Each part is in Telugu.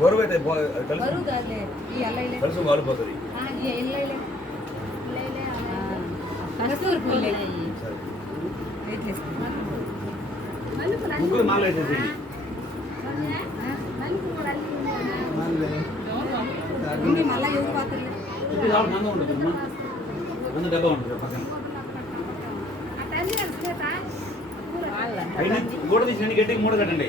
బరువు అయితే కలిసి వాడిపోతుంది. ముగ్గురు మాల వేసేసి మంద ఉంటుంది, మంద డబ్బా ఉంటుంది పక్కన. గోడ తీసి గట్టికి మూడ కట్టండి.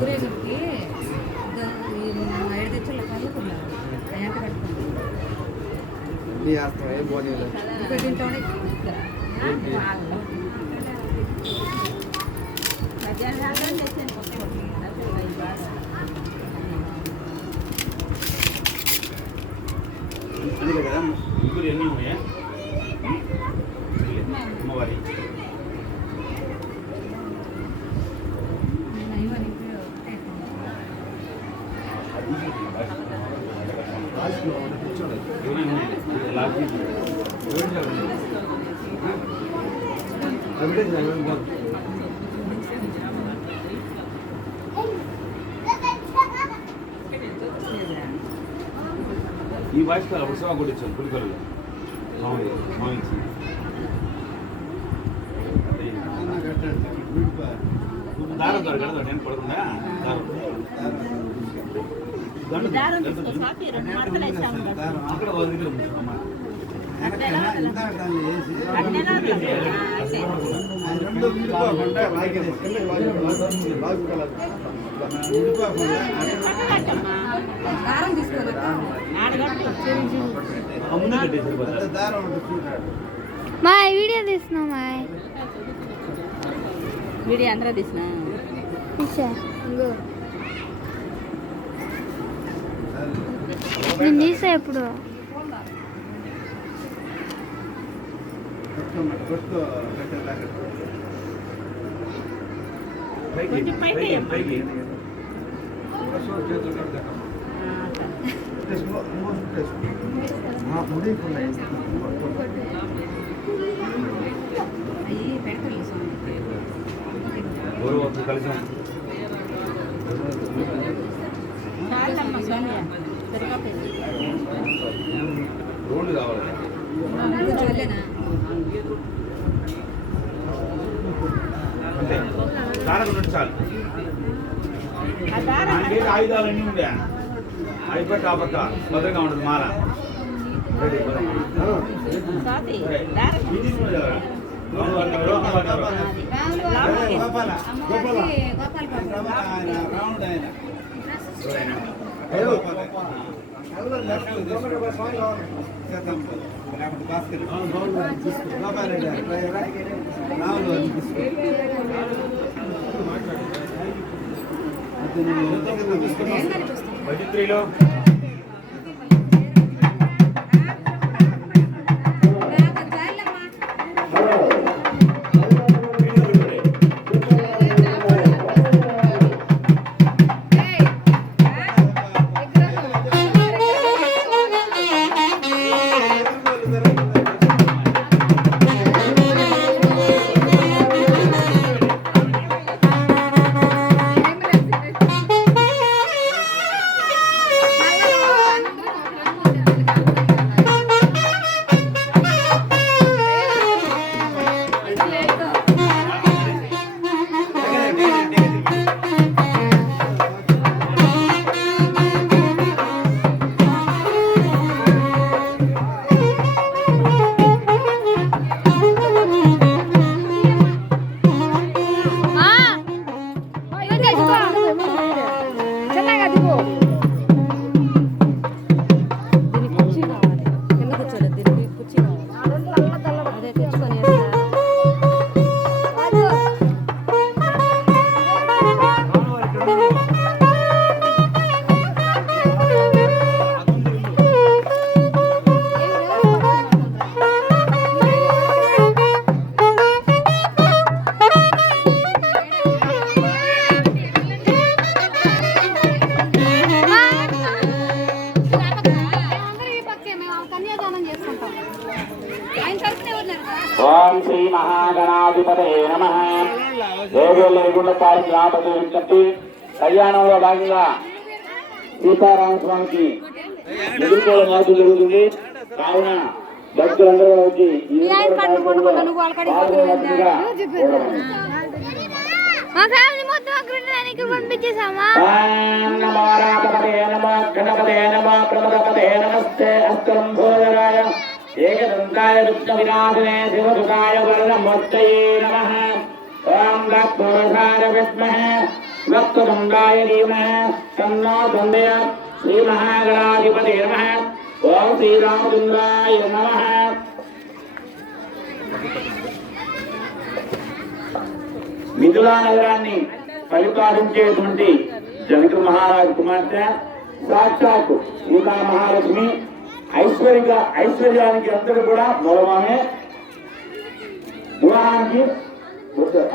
ఊరేగుడికి 5 తెచ్చుల కలుపుకున్నా అయ్యాక కట్టుకుంటా అందుకే కదా ముగ్గురు ఎన్ని ఉన్నాయా అమ్మవారి ఈ వాయిస్ కాల ఉత్సవం కూడా ఇచ్చాను పులికలు మామించి దారం కడతా నేను పడకుండా అక్కడ మా వీడియో తీసినా మా వీడియో అందరూ తీసినా నేను తీసా ఎప్పుడు కలిసి రోడ్డు కావాలి అంతే దారం నుండి చాలు. ఆయుధాలన్నీ ఉండే అయిపక్క ఆ పక్క భద్రంగా ఉంటుంది మాల. భజత్రిలో ఓం శ్రీ మహాగణాధిపతయే నమః. గ్రామపతి విజ్ఞప్తి, కళ్యాణంలో భాగంగా సీతారామస్వామికి ఎదుర్కోవడం మోసం జరుగుతుంది. కావున భక్తులందరూ వచ్చి మా ఫ్యామిలీ మొత్తం అక్కడ ఉండడానికి పంపించేసామా. ఏకదంతాయ దుష్ట వినాశనే శివసుకాయ వరదమూర్తయే నమః. ఓం లక్ష్మణాయ విద్మహే వక్రతుండాయ ధీమహి తన్నో దందయాత్. శ్రీ మహాగణాధిపతయే నమః. ఓం శ్రీరామచంద్రాయ నమః. మిథులా నగరాన్ని పరిపాలించేటువంటి జనక మహారాజు కుమార్తె సాక్షాత్ సీతా మహాలక్ష్మి ఐశ్వర్యానికి అందరూ కూడా మూలమానే. వివాహానికి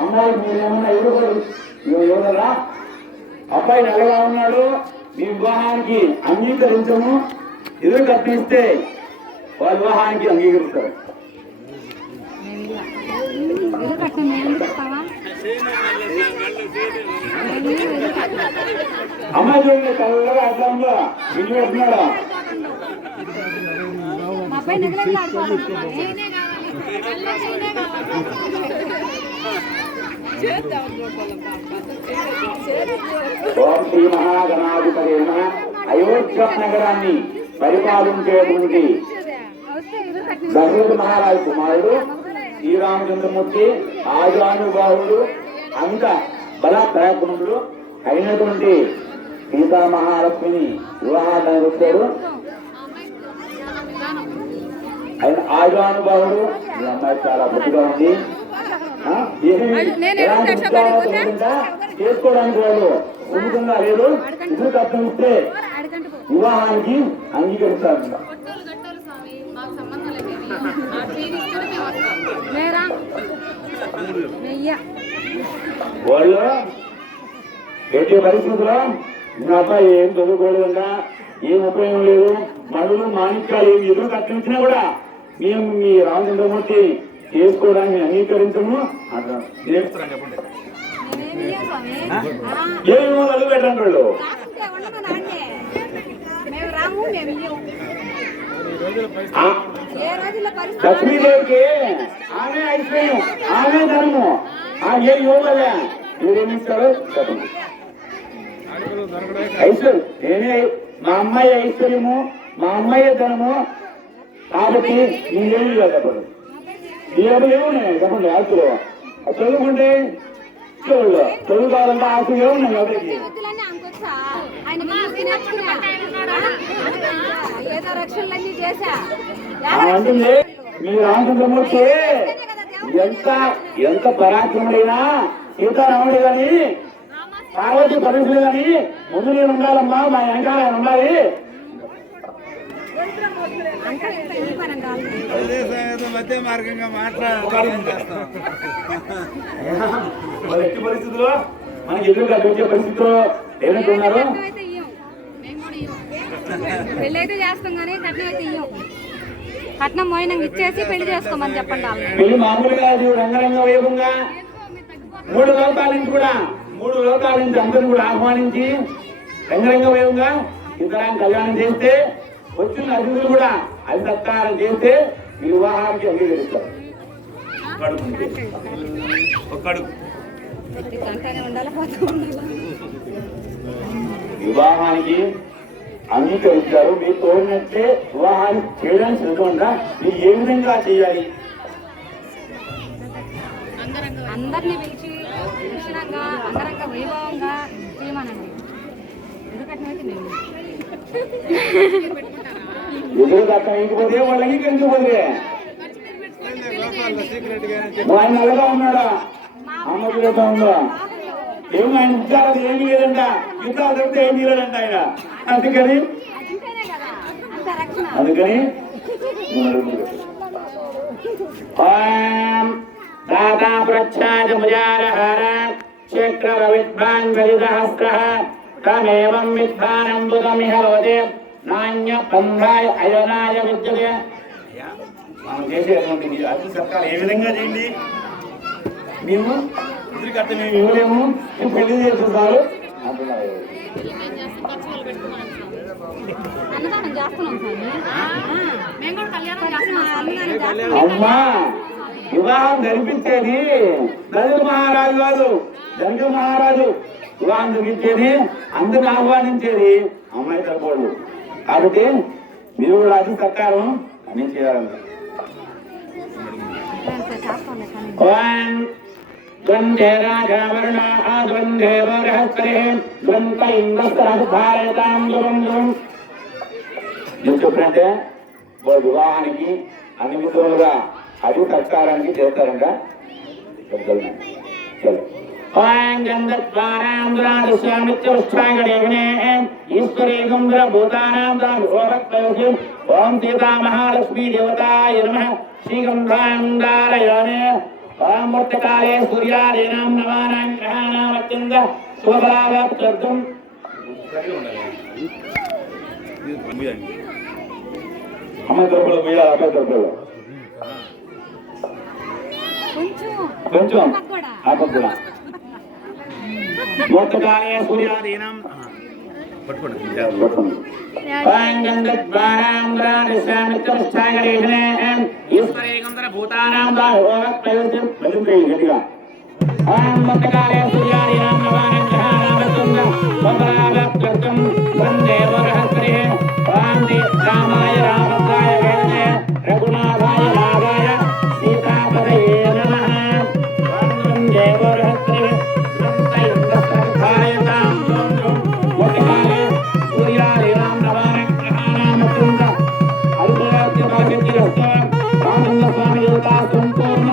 అమ్మాయి మీరేమన్నా ఎవరరా అబ్బాయి నల్లగా ఉన్నాడు, మీ వివాహానికి అంగీకరించము, ఎదురు కట్టిస్తే వాళ్ళ వివాహానికి అంగీకరిస్తారు. అమ్మాయి చూడండి చల్లగా అట్లా ఉందా, ఇంటి పెడుతున్నాడా? ఓం శ్రీ మహాగణాధిపతయే నమః. అయోధ్య నగరాన్ని పరిపాలించేటువంటి దశరథ మహారాజు కుమారుడు శ్రీరామచంద్రమూర్తి ఆజానుబాహుడు అంత బల పరాక్రముడు అయినటువంటి సీతా మహాలక్ష్మిని వివాహాన్ని వచ్చారు. ఆయన ఆజానుబాహుడు. ఈ అమ్మాయి చాలా గట్టిగా ఉంది. చేసుకోవడానికి వాళ్ళు సుముఖంగా లేదు. ఇద్దరు కష్టం ఇస్తే వివాహానికి అంగీకరిస్తారు. వాళ్ళు ఎట్టి పరిస్థితుల్లో మా అబ్బాయి ఏం చదువుకోలేదంట, ఏం ఉపయోగం లేదు, మడులు మాణిక్యాలు ఏమి ఎదురు కట్టించినా కూడా మేము మీ రామచంద్రమూర్తి చేసుకోవడానికి అంగీకరించము అంటారు. ఏమో అడుగు పెట్టండి వాళ్ళు. లక్ష్మీదేవికి ఆమె ఐశ్వర్యం, ఆమె ధనము, ఏ యోగలే మీరేమిస్తారు చెప్పండి. ఐశ్వర్యం నేనే, మా అమ్మాయి ఐశ్వర్యము, మా అమ్మాయి ధనము, కాబట్టి మీరేమి చెప్పండి. ఏమేమి చెప్పండి. ఆస్తులు చదువుకుంటే చదువుకోవాలంటే ఆశ ఏమున్నాయి ఎవరికి? అంటుంది మీ రామచంద్రమూర్తి ఎంత పరాక్రముడైనా సీతారాముడు కానీ పార్వతి పరుషులు కానీ ముందు నేను ఉండాలమ్మా, మా వెనకాల ఆయన ఉండాలి. మార్గంగా ఎట్టి పరిస్థితుల్లో మనకి ఎదురుగా వచ్చే పరిస్థితుల్లో ఏమంటున్నారు? పెళ్లి అయితే చేస్తాం కానీ కట్నం అయితే ఇయ్యం. కట్నం మోయినంగా ఇచ్చేసి పెళ్లి చేసుకోమని చెప్పండి. పెళ్లి మామూలుగా రంగరంగ వైభవంగా 3 లోకాల నుంచి కూడా 3 లోకాల నుంచి అందరూ కూడా ఆహ్వానించి రంగరంగ వైభవంగా సీతారాం కళ్యాణం చేస్తే వచ్చిన అతిథులు కూడా అది సత్కారం చేస్తే ఈ వివాహానికి అంగీకరిస్తారు. వివాహానికి అంగీకరించారు. మీరు తోడినట్లే వివాహాన్ని చేయడానికి సిద్ధంగా మీరు ఏ విధంగా చేయాలి? అందరినీ పిలిచి విషయంగా అంగరంగ వైభవంగా చేయమనండి. ఎదురు కట్టం ఇంకపోతే వాళ్ళు అంగీకరించకపోతే ఆయన నల్లగా ఉన్నాడా, అమ్మగా ఉందా, ఏమి ఆయన ఉద్యోగాలు ఏమీ లేదంట, యుద్ధాలు చెప్తే ఏమీ లేదంట ఆయన. అందుకని దాదా ప్రచ్ఛాదముజారహార చక్ర విద్వాన్ వలిదహస్త్రః తమేవం విద్వానంబుదమిహ లోదే నాణ్య పంధాయ అయనాయ విద్యతే. మనం చేసేటువంటి అతి సత్కారం ఏ విధంగా చేయండి. మేము ఎదురుకట్ట మేము ఇవ్వలేము, మేము పెళ్లి చేస్తున్నారు అంటున్నారు. అన్నదానం చేస్తున్నాం స్వామి. అమ్మా వివాహం జరిపించేది దండు మహారాజు గారు. దండు మహారాజు వివాహం జరిపించేది, అందరిని ఆహ్వానించేది అమ్మాయి తరపుడు. కాబట్టి మీరు కూడా అతి సత్కారం అన్ని చేయాలంట. ద్వందే రాజావరణ ద్వందే బృహస్పతి ద్వంత ఇంద్రస్తాం. ఏం చెప్పంటే వాడు వివాహానికి అన్ని విధములుగా అతి సత్కారానికి చేస్తారంట. ఓం సీతా మహాలక్ష్మీ దేవతాయ నమః. శ్రీగంధాండారయానే ఓం మూర్తకాలే సూర్యాదీనాం నవానాం గ్రహాణాం అత్యంత శుభభావప్రదం. అమ్మ తరపులో పోయా, అబ్బాయి తరపులో కొంచెం ఆపకుండా మూర్తకాలే సూర్యాదీనాం పట్టుకోండి. రామాయ రామదాయ రఘునాథాయ నారాయ సీతాపదయే నమః. స్వామి యువత సంపూర్ణ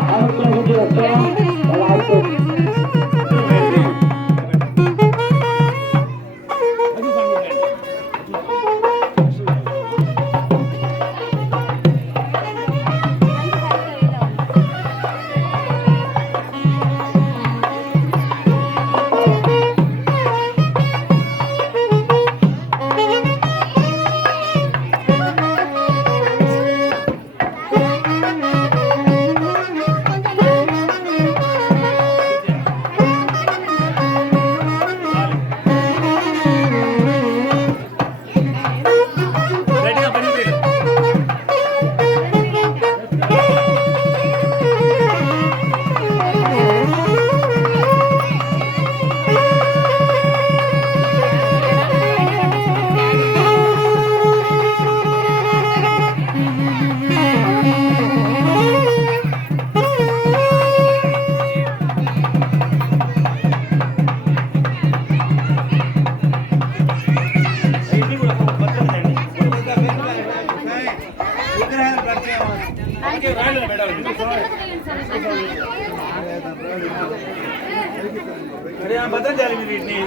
భద్రం చేయాలి. మీరు వీటిని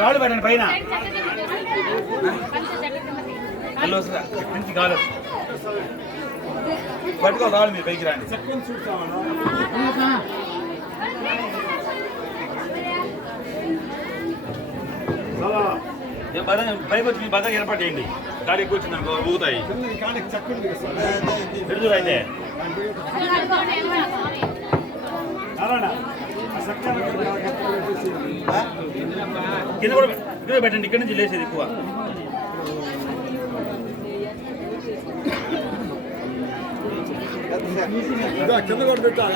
రాళ్ళు పెట్టండి పైన మంచి కాదు పట్టుకో రాళ్ళు మీరు పైకి రాండి. పైకి వచ్చి మీ భద్రంగా ఏర్పాటు చేయండి. గాడి ఎక్కువ వచ్చింది అనుకో ఊగుతాయి. పెడుతురు అయితే కింద కూడా ఇక్కడ పెట్టండి. ఇక్కడ నుంచి లేచేది ఎక్కువ. కింద కూడా పెట్టాలి,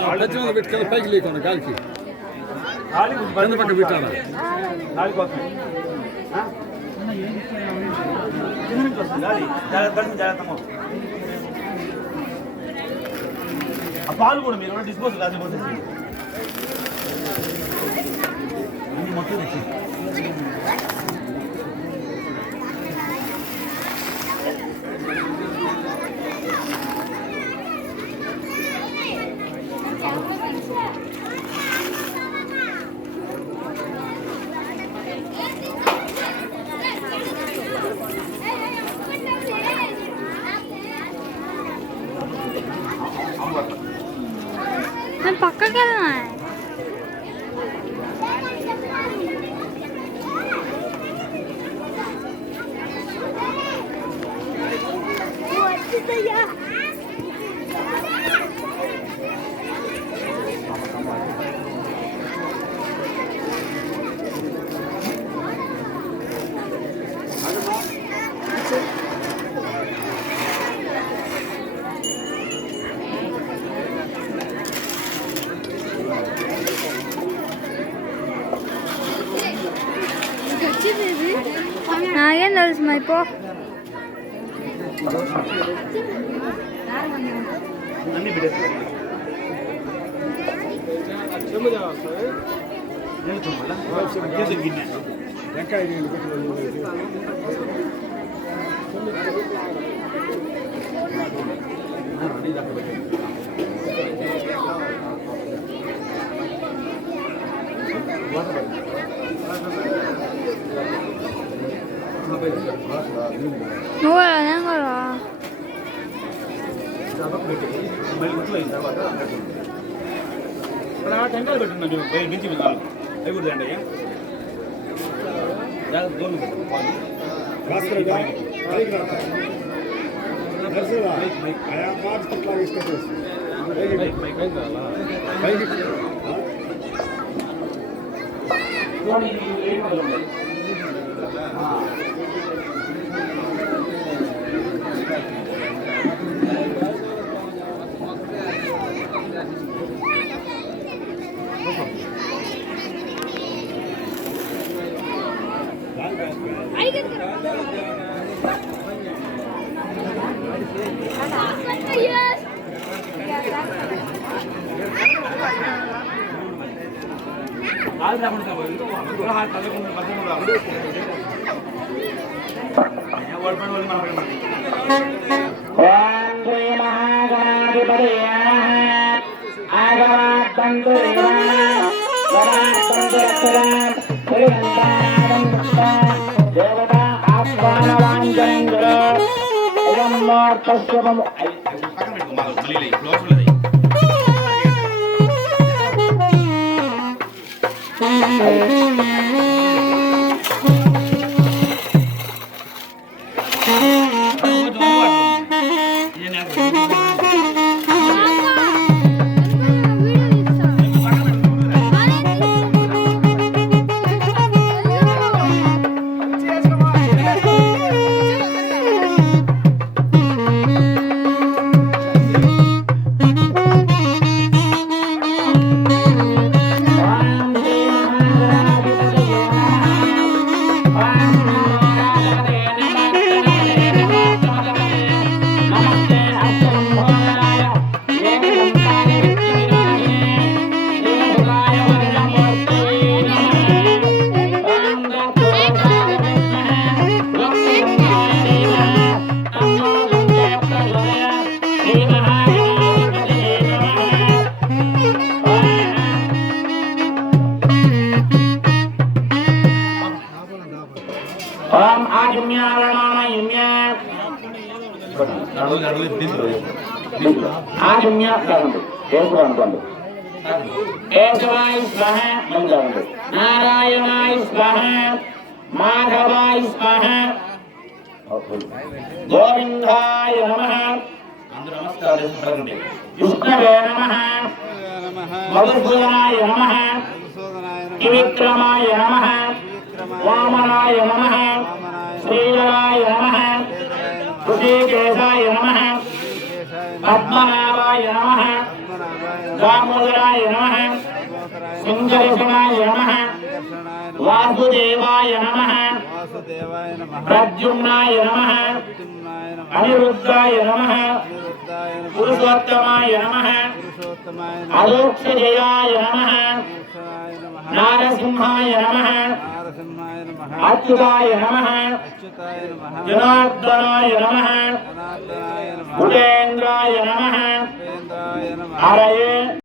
పెట్టుకెళ్ళి పైకి లేకుండా గాలికి కింద పక్క పెట్టాలి. గాలి కోసం కింద నుంచి వస్తుంది గాలి. జాగ్రత్త. ఆ పాలు కూడా మీరు డిస్పోజ్ కాకపోతే అన్ని మొత్తం తెచ్చి పక్కకి వెళ్దాం. నాకేం తెలుసు మరి పో. నువ్వు నేను కదా టెంకాయలు పెట్టున్నాను మించి వెళ్ళాలి అవి కూడా అండి ఓం శ్రీ మహాగణాధిపతి ఆగమాత్తంతు దేవత ఆహ్వానవాంఛనేంద్ర అయం మోర్తస్యమము ఓం ఆజమ్యారణామయుమ్య ఆజమ్య కాదండి కేశవ అనుకోండి కేశవాయ స్వహ మంగళండి నారాయణాయ స్వహ మాధవాయ స్వహ గోవిందాయ నమః విష్ణవే నమః మధుసూదనాయ నమః త్రివిక్రమాయ నమః వామనాయ నమః శ్రీధరాయ నమః ఋషికేశాయ నమః పద్మనాభాయ నమః దామోదరాయ నమః సింగర్షణాయ నమః వాసుదేవాయ నమః ప్రద్యుమ్నాయ నమః అనిరుద్ధాయ నమః పురుషోత్తమాయ నమః అదోక్షజయాయ నమః నారసింహాయ నమః అచ్యుతాయ నమః జనార్దనాయ నమః భుజేంద్రాయ నమః హరయే